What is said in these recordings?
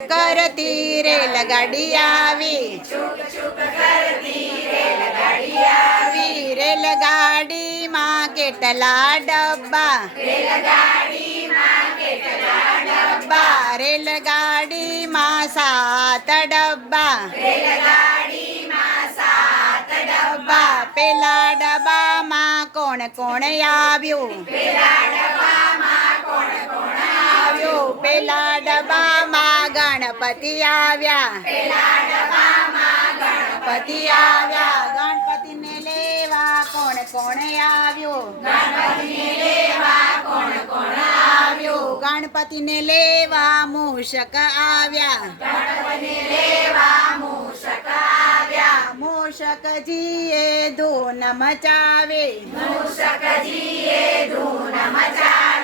કરતી રેલગાડી આવી. આવી રેલગાડીમાં કેટલા ડબ્બા? ડબ્બા રેલગાડીમાં સાત ડબ્બા. પેલા ડબ્બામાં કોણ કોણ આવ્યું? આવ્યું પેલા ડબ્બામાં ગણપતિ આવ્યા. ગણપતિ આવ્યા. ગણપતિને લેવા કોણ કોણ આવ્યો? આવ્યું ગણપતિને લેવા મૂષક આવ્યા. મૂષકજીએ ધૂન મચાવે. ગણપતિ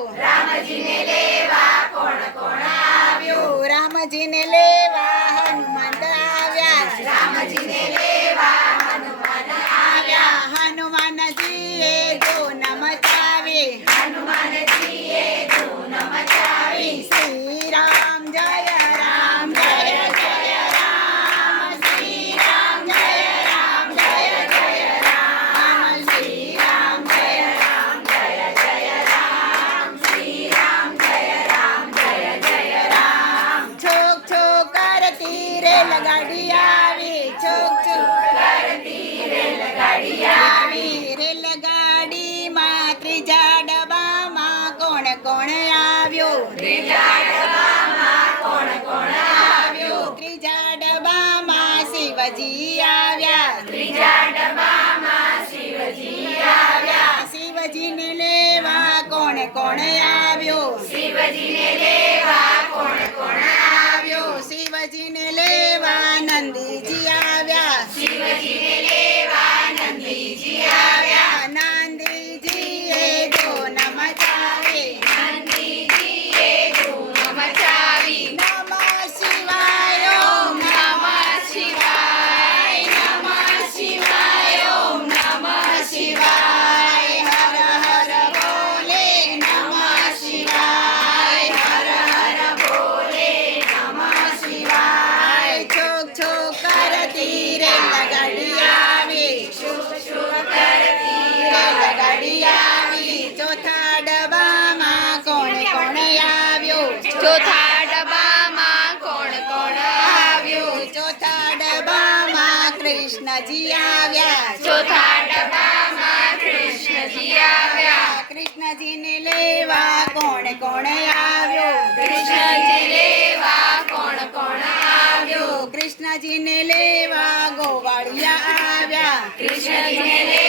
રામજીને લેવા કોણ કોણ આવ્યું રામજીને લેવા હનુમંત આવ્યા રામજીને લેવા હનુમાન આવ્યા હનુમાનજીએ ધૂન મચાવી કોણ આવ્યો? શિવજીને લેવા કૃષ્ણજી આવ્યા. ચોથા ડબ્બામાં કૃષ્ણજી આવ્યા. કૃષ્ણજીને લેવા કોણ કોણ આવ્યો? કૃષ્ણજી લેવા કોણ કોણ આવ્યો? કૃષ્ણજીને લેવા ગોવાળિયા આવ્યા. કૃષ્ણજીને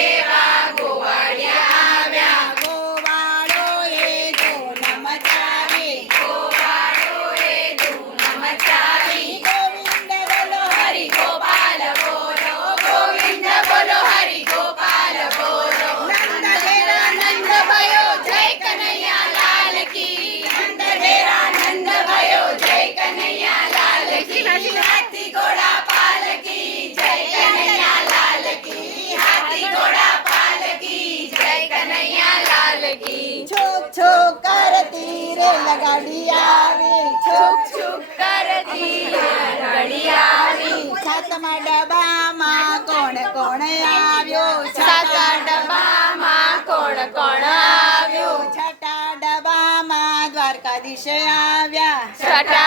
છોક છોક રે લગાડી આવી છોક છોક કરતી રેલગાડી આવી સાતમા ડબ્બામાં કોણ કોણ આવ્યો? સાતમા ડબ્બામાં કોણ કોણ આવ્યો? છઠ્ઠા ડબ્બામાં દ્વારકાધીશ આવ્યા. છઠ્ઠા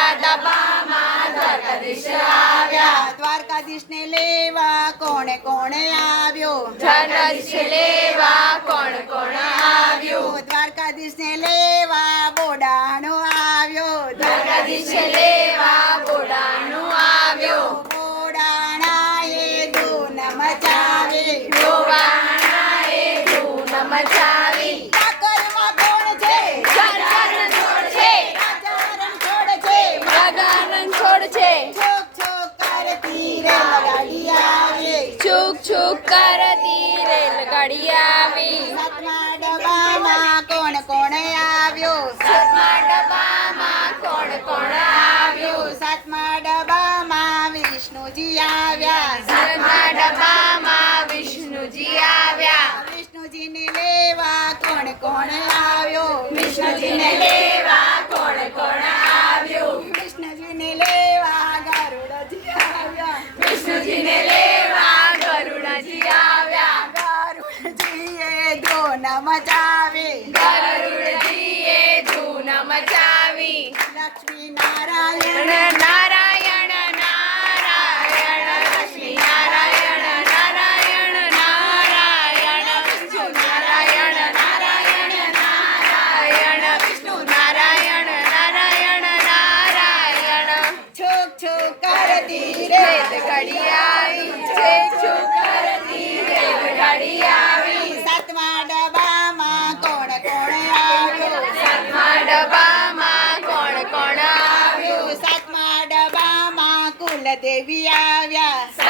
દ્વારકાધીશ આવ્યા. દ્વારકાધીશને લેવા કોણે કોણે આવ્યો? દ્વારકાધીશ લેવા કોણ કોણ આવ્યો? દ્વારકાધીશને લેવા બોડાણો આવ્યો. દ્વારકાધીશ લેવા બોડાણો આવ્યો. બોડાણાએ ધૂન મચાવે. બોડાણાએ ધૂન મચાવી છુક છુક કરતી રેલગાડી ડબ્બામાં કુલદેવી આવ્યા